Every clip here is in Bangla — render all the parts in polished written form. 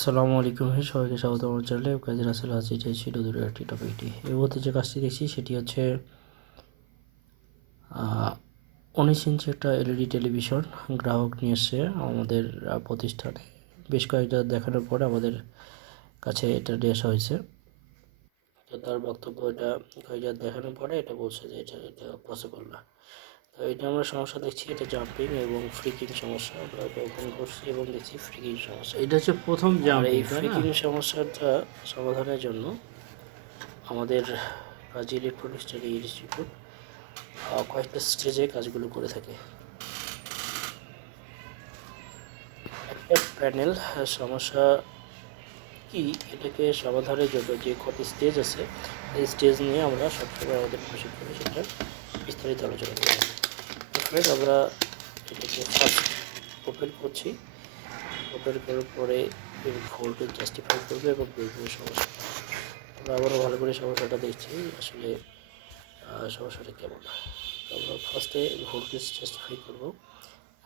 আসসালামু আলাইকুম, সবাইকে স্বাগত আমার চ্যানেলে। কাজের আসলে আছে এটাই ছিল দূরের একটি টপিকটি। এই মুহূর্তে যে কাজটি দেখছি সেটি হচ্ছে 19 ইঞ্চি একটা এলইডি টেলিভিশন গ্রাহক নিয়ে এসছে আমাদের প্রতিষ্ঠানে। বেশ কয়েকটা দেখানোর পরে আমাদের কাছে এটা নিয়ে আসা হয়েছে। তো তার বক্তব্য, এটা কয়েকটা দেখানোর পরে এটা বলছে যে এটা পসিবল না। তো এটা আমরা সমস্যা দেখছি, এটা জাম্পিং এবং ফ্রিকিং সমস্যা আমরা ওপেন করছি এবং দেখছি ফ্রিকিং সমস্যা। এটা হচ্ছে প্রথম জাম্পিং। এই ফ্রিকিং সমস্যাটা সমাধানের জন্য আমাদের কাজী ইলেকট্রনিক্স ট্রেনিং ইনস্টিটিউট কয়েকটা স্টেজে কাজগুলো করে থাকে। একটা প্যানেল সমস্যা কি, এটাকে সমাধানের জন্য যে কটি স্টেজ আছে এই স্টেজ নিয়ে আমরা সবসময় আমাদের প্রশিক্ষণে সেটা বিস্তারিত আলোচনা করি। ফ্রেন্ড, আমরা এটাকে ফার্স্ট ওপেন করছি। ওপেন করার পরে ভোল্টেজ জাস্টিফাই করবে এবং দেখবে সমস্যা। আমরা আবারও ভালো করে সমস্যাটা দেখছি আসলে সমস্যাটা কেমন। আমরা ফার্স্টে ভোল্টেজ জাস্টিফাই করব।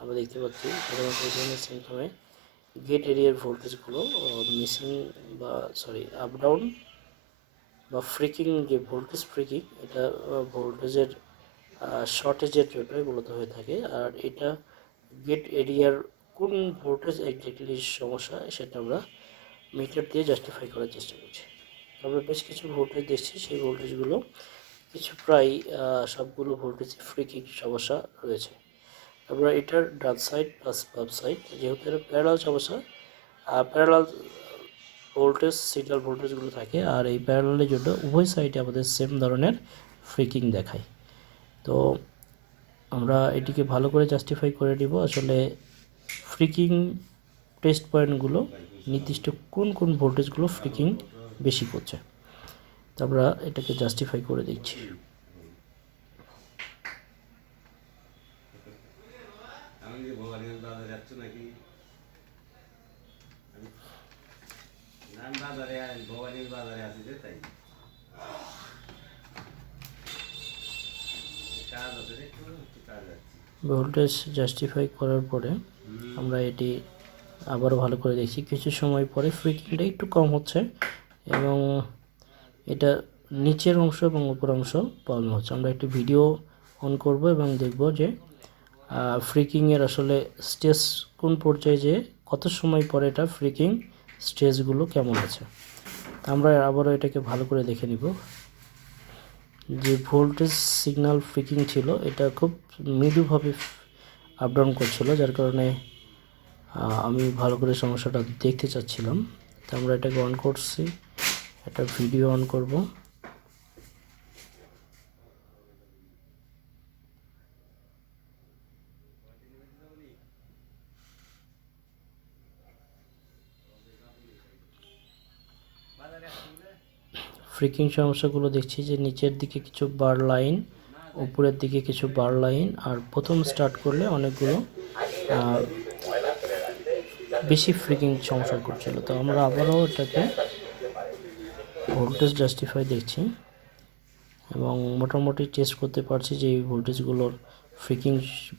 আমরা দেখতে পাচ্ছি সাধারণত এই ধরনের সিমটমে গেট এরিয়ার ভোল্টেজগুলো মিসিং বা আপ ডাউন বা ফ্রিকিং, যে ভোল্টেজ ফ্রিকিং, এটা ভোল্টেজের শর্টেজের জন্যই মূলত হয়ে থাকে। আর এটা গেট এরিয়ার কোন ভোল্টেজ এক্স্যাক্টলি সমস্যা সেটা আমরা মিটার দিয়ে জাস্টিফাই করার চেষ্টা করছি। আমরা বেশ কিছু ভোল্টেজ দেখছি, সেই ভোল্টেজগুলো কিছু প্রায় সবগুলো ভোল্টেজ ফ্রিকিং সমস্যা রয়েছে। আমরা এটার ডান সাইড প্লাস বাম সাইড, যেহেতু এটা প্যারালাল সমস্যা, প্যারালাল ভোল্টেজ সিগন্যাল ভোল্টেজগুলো থাকে, আর এই প্যারালালের জন্য উভয় সাইডে আমাদের সেম ধরনের ফ্রিকিং দেখায়। তো আমরা এটিকে ভালো করে জাস্টিফাই করে নিব আসলে ফ্রিকিং টেস্ট পয়েন্টগুলো নির্দিষ্ট কোন কোন ভোল্টেজগুলো ফ্রিকিং বেশি করছে। তো আমরা এটাকে জাস্টিফাই করে দিচ্ছি। ভোল্টেজ জাস্টিফাই করার পরে আমরা এটি আবারও ভালো করে দেখছি। কিছু সময় পরে ফ্রিকিংটা একটু কম হচ্ছে এবং এটা নিচের অংশ এবং উপর অংশ প্রবলেম হচ্ছে। আমরা একটি ভিডিও অন করব এবং দেখব যে ফ্রিকিংয়ের আসলে স্টেজ কোন পর্যায়ে, যে কত সময় পরে এটা ফ্রিকিং স্টেজগুলো কেমন আছে। আমরা আবারও এটাকে ভালো করে দেখে নিব। যে ভোল্টেজ সিগন্যাল ফ্রিকিং ছিল এটা খুব মৃদুভাবে আপ ডাউন করছিল, যার কারণে আমি ভালো করে সমস্যাটা দেখতে চাচ্ছিলাম। তো আমরা এটাকে অন করছি, একটা ভিডিও অন করব। ফ্রিকিং সমস্যাগুলো দেখছি যে নিচের দিকে কিছু বার লাইন, উপরের দিকে কিছু বার লাইন, আর প্রথম স্টার্ট করলে অনেকগুলো বেশি ফ্রিকিং সমস্যা করছিল। তো আমরা আবারও এটাকে ভোল্টেজ জাস্টিফাই দেখছি এবং মোটামুটি টেস্ট করতে পারছি যে এই ভোল্টেজগুলোর ফ্রিকিং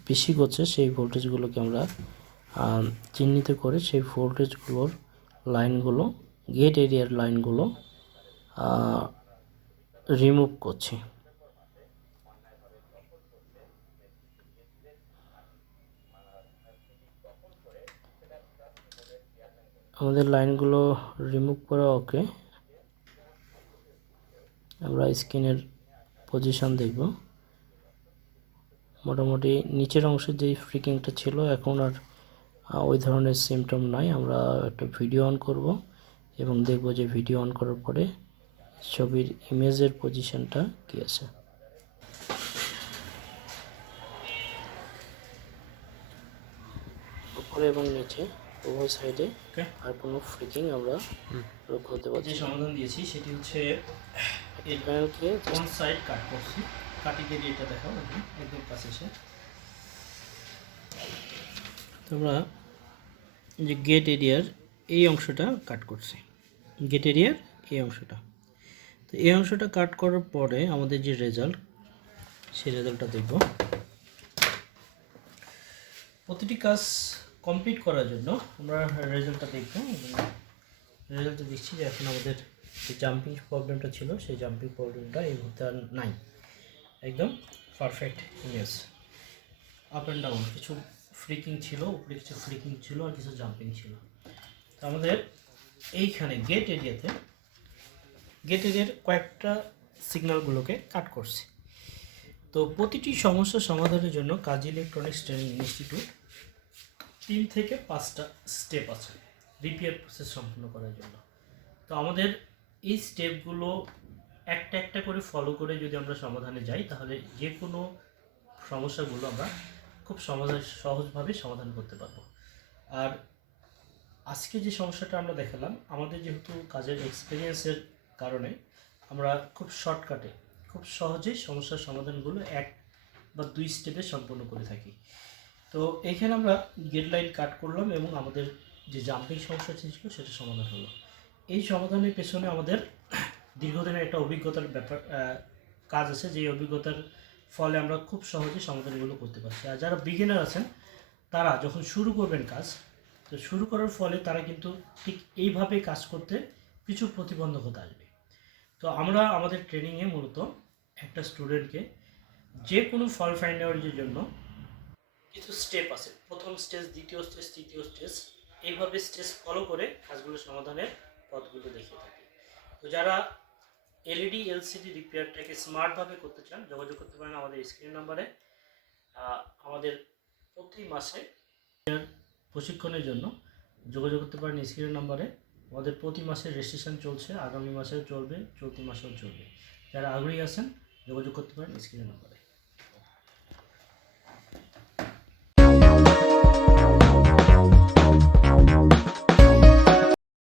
বেশি করছে। সেই ভোল্টেজগুলোকে আমরা চিহ্নিত করে সেই ভোল্টেজগুলোর লাইনগুলো, গেট এরিয়ার লাইনগুলো রিমুভ করছি। আমাদের লাইনগুলো রিমুভ করা ওকে। আমরা স্ক্রিনের পজিশন দেখব। মোটামুটি নিচের অংশে যেই ফ্রিকিংটা ছিল এখন আর ওই ধরনের সিমটম নাই। আমরা একটা ভিডিও অন করব এবং দেখব যে ভিডিও অন করার পরে ছবির ইমেজের পজিশনটা কী আছে। উপরে এবং নিচে উভয় সাইডে আর কোনো ফ্রিকিং আমরা লক্ষ্য করতে পারছি। যে সমাধান দিয়েছি সেটি হচ্ছে এই প্যানেলকে কোন সাইড কাট করছি, কাটি দিয়ে এটা দেখাও একদম কাছে এসে। তোমরা যে গেট এরিয়ার এই অংশটা কাট করছি, গেট এরিয়ার এই অংশটা। তো এই অংশটা কাট করার পরে আমাদের যে রেজাল্ট, সেই রেজাল্টটা দেখব। প্রতিটি কাজ কমপ্লিট করার জন্য আমরা রেজাল্টটা দেখব। রেজাল্টে দেখছি যে এখন আমাদের যে জাম্পিং প্রবলেমটা ছিল সেই জাম্পিং প্রবলেমটা এই মুহূর্তে আর নাই, একদম perfect image. Up and down কিছু ফ্লিকিং ছিল, উপরে কিছু ফ্লিকিং ছিল আর কিছু জাম্পিং ছিল। তো আমাদের এইখানে গেট এরিয়ার কয়েকটা সিগন্যালগুলোকে কাট করছে। তো প্রতিটি সমস্যার সমাধানের জন্য কাজী ইলেকট্রনিক্স ট্রেনিং ইনস্টিটিউট 3 থেকে 5টা স্টেপ আছে রিপেয়ার প্রসেস সম্পূর্ণ করার জন্য। তো আমাদের এই স্টেপগুলো একটা একটা করে ফলো করে যদি আমরা সমাধানে যাই তাহলে যে কোনো সমস্যাগুলো আমরা খুব সহজভাবে সমাধান করতে পারবো। আর আজকে যে সমস্যাটা আমরা দেখালাম, আমাদের যেহেতু কাজের এক্সপিরিয়েন্সের কারণে আমরা খুব শর্টকাটে খুব সহজেই সমস্যার সমাধানগুলো 1 বা 2 স্টেপে সম্পন্ন করে থাকি। তো এইখানে আমরা গেট লাইন কাট করলাম এবং আমাদের যে জাম্পিং সমস্যা ছিল সেটা সমাধান হলো। এই সমাধানের পেছনে আমাদের দীর্ঘদিনের একটা অভিজ্ঞতার কাজ আছে, যে অভিজ্ঞতার ফলে আমরা খুব সহজে সমাধানগুলো করতে পারছি। আর যারা বিগিনার আছেন তারা যখন শুরু করবেন কাজ, তো শুরু করার ফলে তারা কিন্তু ঠিক এইভাবে কাজ করতে কিছু প্রতিবন্ধকতা আসবে। তো আমরা আমাদের ট্রেনিংয়ে মূলত একটা স্টুডেন্টকে যে কোনো ফল্ট ফাইন্ডারের জন্য কিছু স্টেপ আছে, প্রথম স্টেজ, দ্বিতীয় স্টেজ, তৃতীয় স্টেজ, এইভাবে স্টেজ ফলো করে কাজগুলো সমাধানের পথগুলো দেখিয়ে থাকি। তো যারা এলইডি এলসিডি রিপেয়ারটাকে স্মার্টভাবে করতে চান যোগাযোগ করতে পারেন আমাদের স্ক্রিন নাম্বারে। আমাদের প্রতি মাসে প্রশিক্ষণের জন্য যোগাযোগ করতে পারেন স্ক্রিন নাম্বারে। আমাদের প্রতি মাসে রেজিস্ট্রেশন চলছে, আগামী মাসেও চলবে, চলতি মাসেও চলবে। যারা আগ্রহী আছেন যোগাযোগ করতে পারেন স্ক্রিন নাম্বারে।